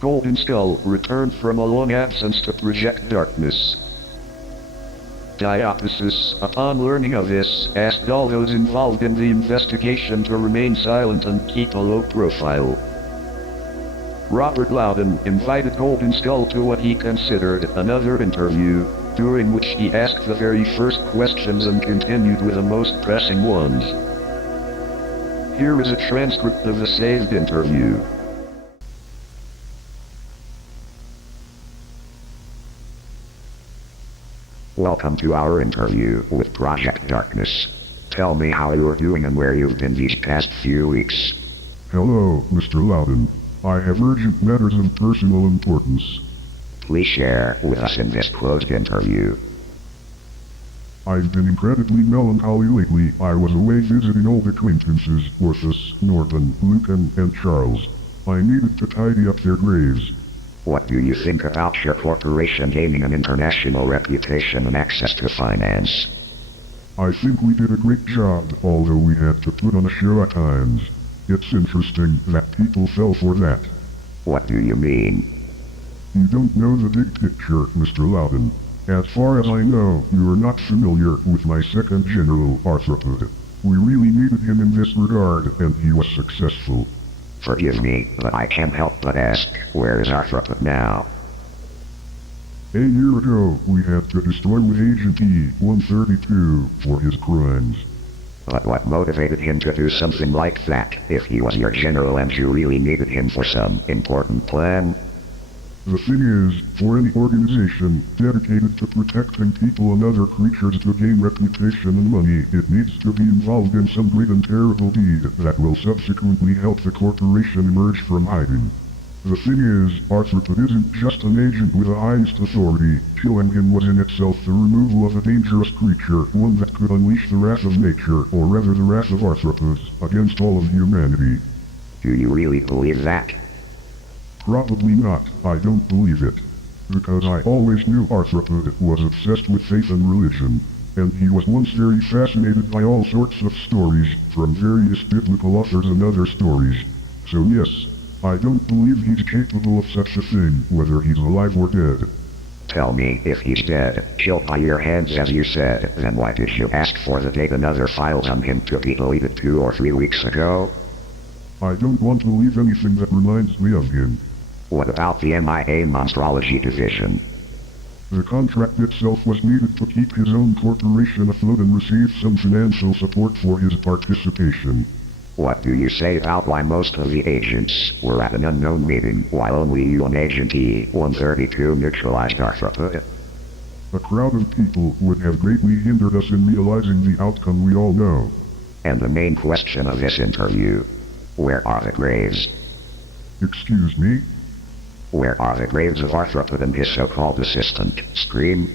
Golden Skull returned from a long absence to project darkness. Diopesis, upon learning of this, asked all those involved in the investigation to remain silent and keep a low profile. Robert Laudain invited Golden Skull to what he considered another interview, during which he asked the very first questions and continued with the most pressing ones. Here is a transcript of the saved interview. Welcome to our interview with Project Darkness. Tell me how you're doing and where you've been these past few weeks. Hello, Mr. Laudain. I have urgent matters of personal importance. Please share with us in this closed interview. I've been incredibly melancholy lately. I was away visiting old acquaintances, Orthus, Norton, Lucan, and Charles. I needed to tidy up their graves. What do you think about your corporation gaining an international reputation and access to finance? I think we did a great job, although we had to put on a show at times. It's interesting that people fell for that. What do you mean? You don't know the big picture, Mr. Laudain. As far as I know, you are not familiar with my second general, Arthropod. We really needed him in this regard, and he was successful. Forgive me, but I can't help but ask, where is Arthropod now? A year ago, we had to destroy with Agent E-132 for his crimes. But what motivated him to do something like that, if he was your general and you really needed him for some important plan? The thing is, for any organization dedicated to protecting people and other creatures to gain reputation and money, it needs to be involved in some great and terrible deed that will subsequently help the corporation emerge from hiding. The thing is, Arthropod isn't just an agent with the highest authority. Killing him was in itself the removal of a dangerous creature, one that could unleash the wrath of nature, or rather the wrath of Arthropods, against all of humanity. Do you really believe that? Probably not. I don't believe it. Because I always knew Arthropod was obsessed with faith and religion, and he was once very fascinated by all sorts of stories, from various biblical authors and other stories. So yes, I don't believe he's capable of such a thing, whether he's alive or dead. Tell me, if he's dead, killed by your hands as you said, then why did you ask for the date and other files on him to be deleted 2 or 3 weeks ago? I don't want to leave anything that reminds me of him. What about the MIA Monstrology Division? The contract itself was needed to keep his own corporation afloat and receive some financial support for his participation. What do you say about why most of the agents were at an unknown meeting, while only you and Agent E-132 neutralized Arthropod? A crowd of people would have greatly hindered us in realizing the outcome we all know. And the main question of this interview, where are the graves? Excuse me? Where are the graves of Arthropod and his so-called assistant, Scream?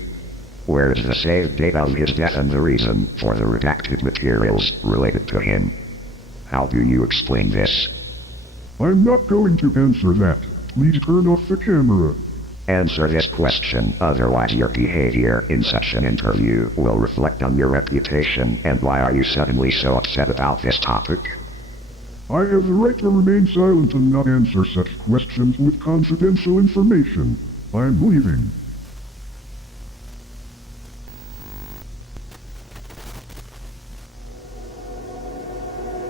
Where is the saved date of his death and the reason for the redacted materials related to him? How do you explain this? I'm not going to answer that. Please turn off the camera. Answer this question, otherwise your behavior in such an interview will reflect on your reputation. And why are you suddenly so upset about this topic? I have the right to remain silent and not answer such questions with confidential information. I'm leaving.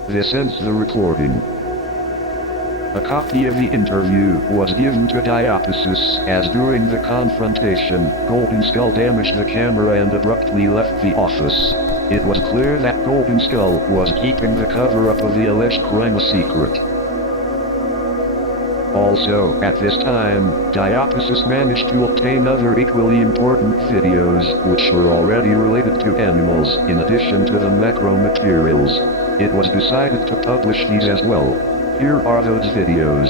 This ends the recording. A copy of the interview was given to Diopesis as during the confrontation, Golden Skull damaged the camera and abruptly left the office. It was clear that Golden Skull was keeping the cover-up of the alleged crime a secret. Also, at this time, Diopesis managed to obtain other equally important videos, which were already related to animals, in addition to the macro materials. It was decided to publish these as well. Here are those videos.